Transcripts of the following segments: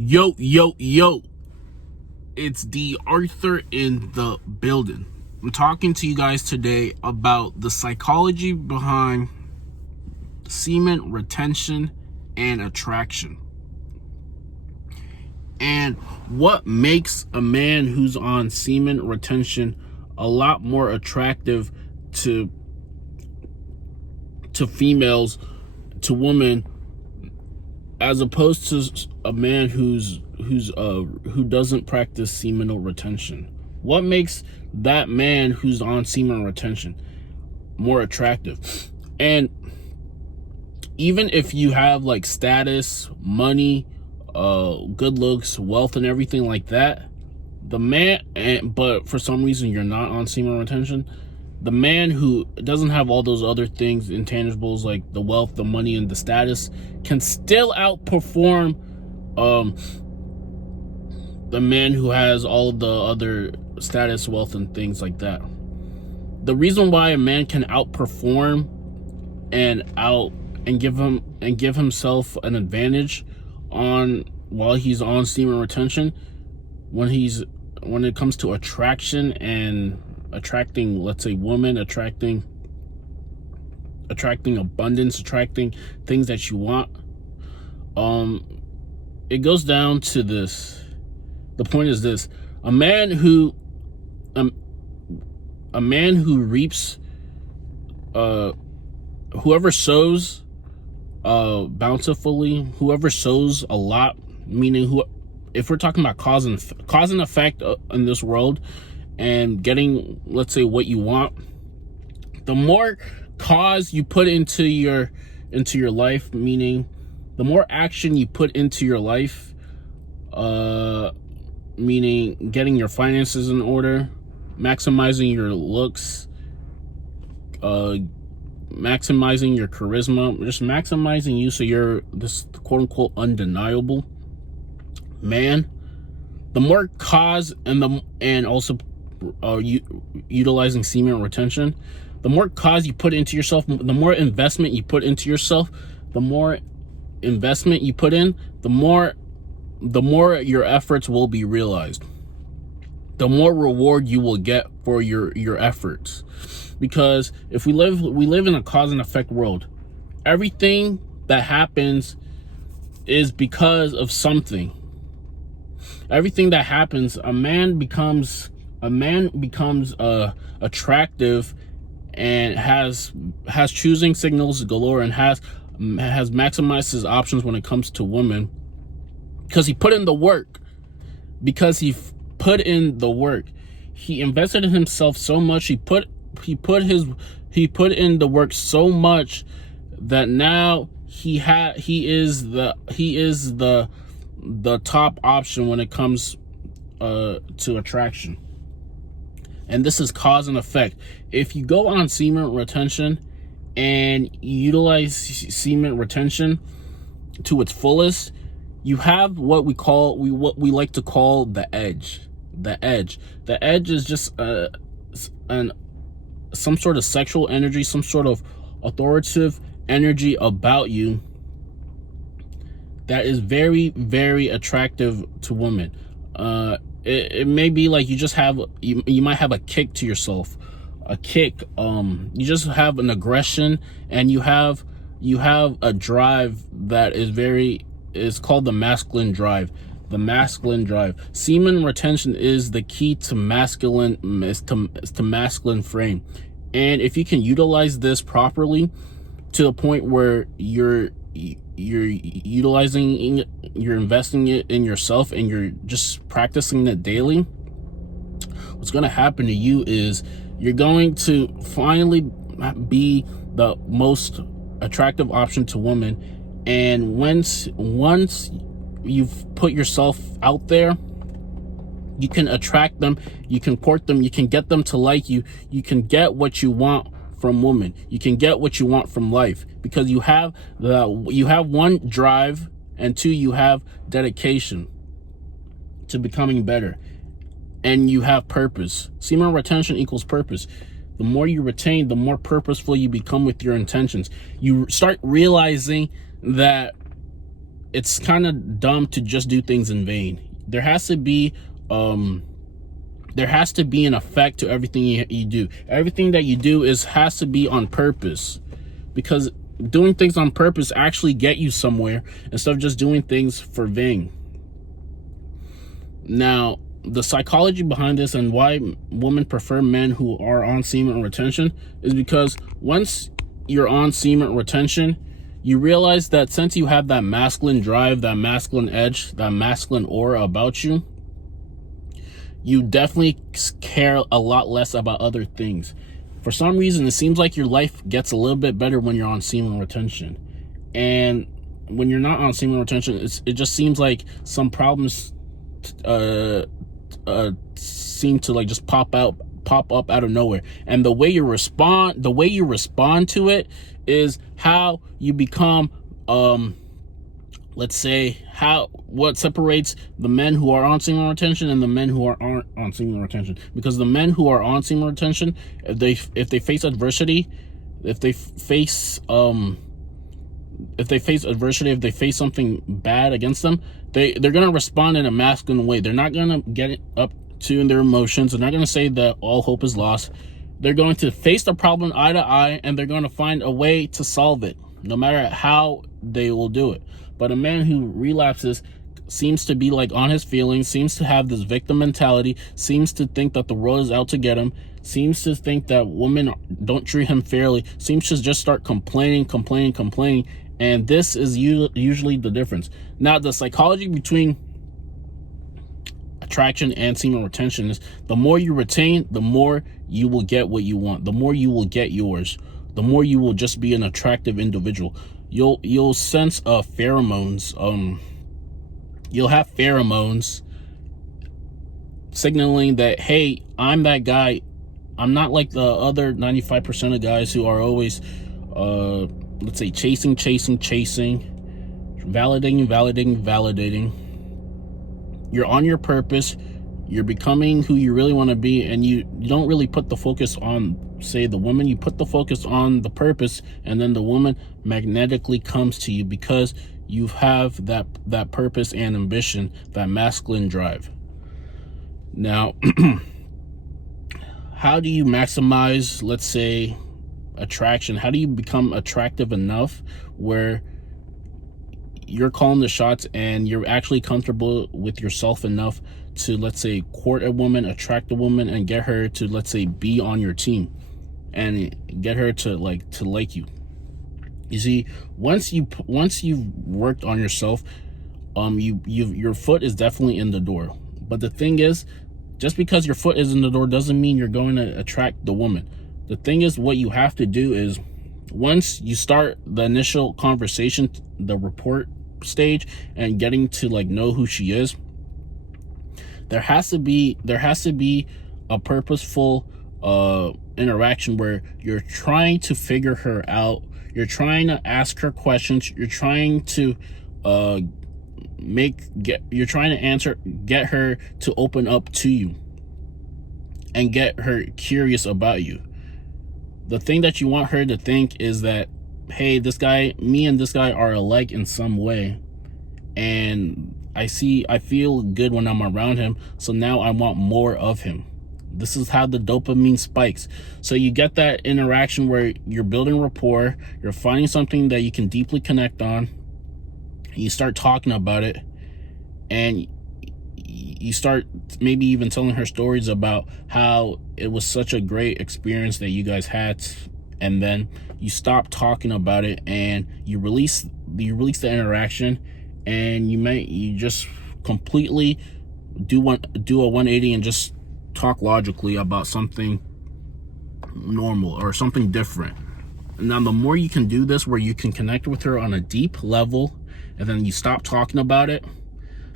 Yo, yo, yo. It's D.Arthur in the building. I'm talking to you guys today about the psychology behind semen retention and attraction. And what makes a man who's on semen retention a lot more attractive to females, to women, as opposed to a man who doesn't practice seminal retention. What makes that man who's on semen retention more attractive? And even if you have like status, money, good looks, wealth, and everything like that, but for some reason you're not on semen retention, the man who doesn't have all those other things, intangibles like the wealth, the money, and the status, can still outperform the man who has all the other status, wealth, and things like that. The reason why a man can outperform and give himself an advantage while he's on semen retention, when it comes to attraction and attracting, let's say, women, attracting abundance, attracting things that you want, it goes down to this. The point is this: a man who reaps, whoever sows bountifully, whoever sows a lot, meaning if we're talking about cause and effect in this world, and getting, let's say, what you want, the more cause you put into your life, meaning the more action you put into your life, meaning getting your finances in order, maximizing your looks, maximizing your charisma, just maximizing you so you're this quote unquote undeniable man, the more cause and also utilizing semen retention, the more cause you put into yourself, the more investment you put into yourself, the more investment you put in, the more your efforts will be realized, the more reward you will get for your efforts. Because if we live in a cause and effect world, everything that happens is because of something. Everything that happens, a man becomes attractive and has choosing signals galore, and has maximized his options when it comes to women, because he put in the work. He invested in himself so much. He put in the work so much that now he is the top option when it comes to attraction. And this is cause and effect. If you go on semen retention and utilize semen retention to its fullest, you have what we like to call the edge. The edge is just some sort of sexual energy, some sort of authoritative energy about you that is very, very attractive to women. It may be like you might have a kick to yourself, you just have an aggression, and you have a drive that is called the masculine drive. Semen retention is the key to masculine frame. And if you can utilize this properly to the point where you're utilizing, you're investing it in yourself, and you're just practicing it daily, what's going to happen to you is you're going to finally be the most attractive option to women. And once you've put yourself out there, you can attract them, you can court them, you can get them to like you, you can get what you want from women, you can get what you want from life, because you have one, drive, and two, you have dedication to becoming better, and you have purpose. Semen retention equals purpose. The more you retain, the more purposeful you become with your intentions. You start realizing that it's kind of dumb to just do things in vain. There has to be an effect to everything you do. Everything that you do has to be on purpose, because doing things on purpose actually get you somewhere instead of just doing things for vain. Now, the psychology behind this and why women prefer men who are on semen retention is because once you're on semen retention, you realize that since you have that masculine drive, that masculine edge, that masculine aura about you, you definitely care a lot less about other things. For some reason, it seems like your life gets a little bit better when you're on semen retention. And when you're not on semen retention, it just seems like some problems seem to like just pop up out of nowhere. And the way you respond to it is how you become let's say what separates the men who are on semen retention and the men who aren't on semen retention. Because the men who are on semen retention, if they face adversity, if they face something bad against them, they're gonna respond in a masculine way. They're not gonna get up to their emotions. They're not gonna say that all hope is lost. They're going to face the problem eye to eye, and they're going to find a way to solve it, no matter how they will do it. But a man who relapses seems to be like on his feelings, seems to have this victim mentality, seems to think that the world is out to get him, seems to think that women don't treat him fairly, seems to just start complaining. And this is usually the difference. Now, the psychology between attraction and semen retention is the more you retain, the more you will get what you want, the more you will get yours, the more you will just be an attractive individual. You'll sense pheromones. You'll have pheromones signaling that, hey, I'm that guy. I'm not like the other 95% of guys who are always let's say chasing, validating. You're on your purpose. You're becoming who you really want to be, and you don't really put the focus on, say, the woman. You put the focus on the purpose, and then the woman magnetically comes to you because you have that purpose and ambition, that masculine drive. Now, how do you maximize, let's say, attraction? How do you become attractive enough where you're calling the shots and you're actually comfortable with yourself enough to, let's say, court a woman, attract a woman, and get her to, let's say, be on your team and get her to like you? You see, once you've worked on yourself, your foot is definitely in the door. But the thing is, just because your foot is in the door doesn't mean you're going to attract the woman. The thing is, what you have to do is, once you start the initial conversation, the report stage, and getting to know who she is, there has to be a purposeful interaction where you're trying to figure her out, you're trying to ask her questions, you're trying to get her to open up to you and get her curious about you. The thing that you want her to think is that, hey, me and this guy are alike in some way, and I feel good when I'm around him, so now I want more of him. This is how the dopamine spikes. So you get that interaction where you're building rapport, you're finding something that you can deeply connect on, you start talking about it, and you start maybe even telling her stories about how it was such a great experience that you guys had, and then you stop talking about it and you release the interaction, and you just completely do a 180 and just talk logically about something normal or something different. Now, the more you can do this, where you can connect with her on a deep level, and then you stop talking about it,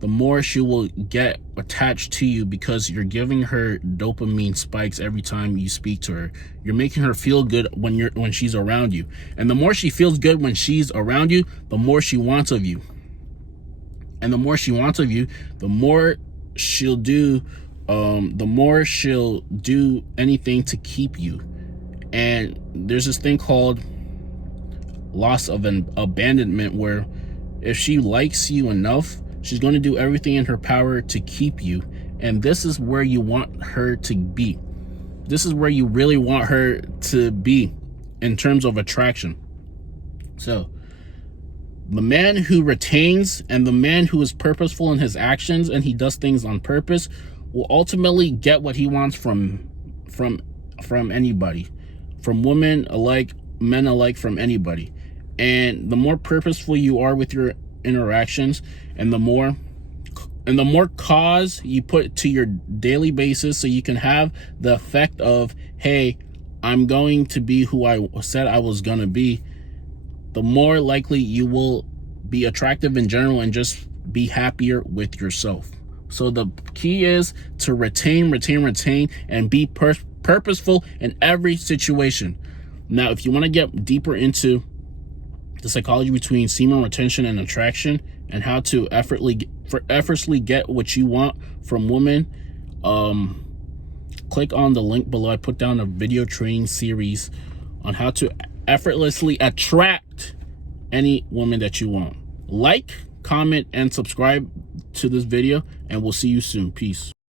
the more she will get attached to you, because you're giving her dopamine spikes every time you speak to her. You're making her feel good when she's around you. And the more she feels good when she's around you, the more she wants of you. And the more she wants of you, the more she'll do anything to keep you. And there's this thing called loss of an abandonment, where if she likes you enough, she's going to do everything in her power to keep you. And this is where you want her to be. This is where you really want her to be in terms of attraction. So the man who retains and the man who is purposeful in his actions and he does things on purpose will ultimately get what he wants from anybody, from women alike, men alike, from anybody. And the more purposeful you are with your interactions, and the more cause you put to your daily basis, so you can have the effect of, hey, I'm going to be who I said I was going to be, the more likely you will be attractive in general and just be happier with yourself. So the key is to retain, and be purposeful in every situation. Now, if you want to get deeper into the psychology between semen retention and attraction, and how to effortlessly get what you want from women, click on the link below. I put down a video training series on how to effortlessly attract any woman that you want. Like, comment, and subscribe to this video, and we'll see you soon. Peace.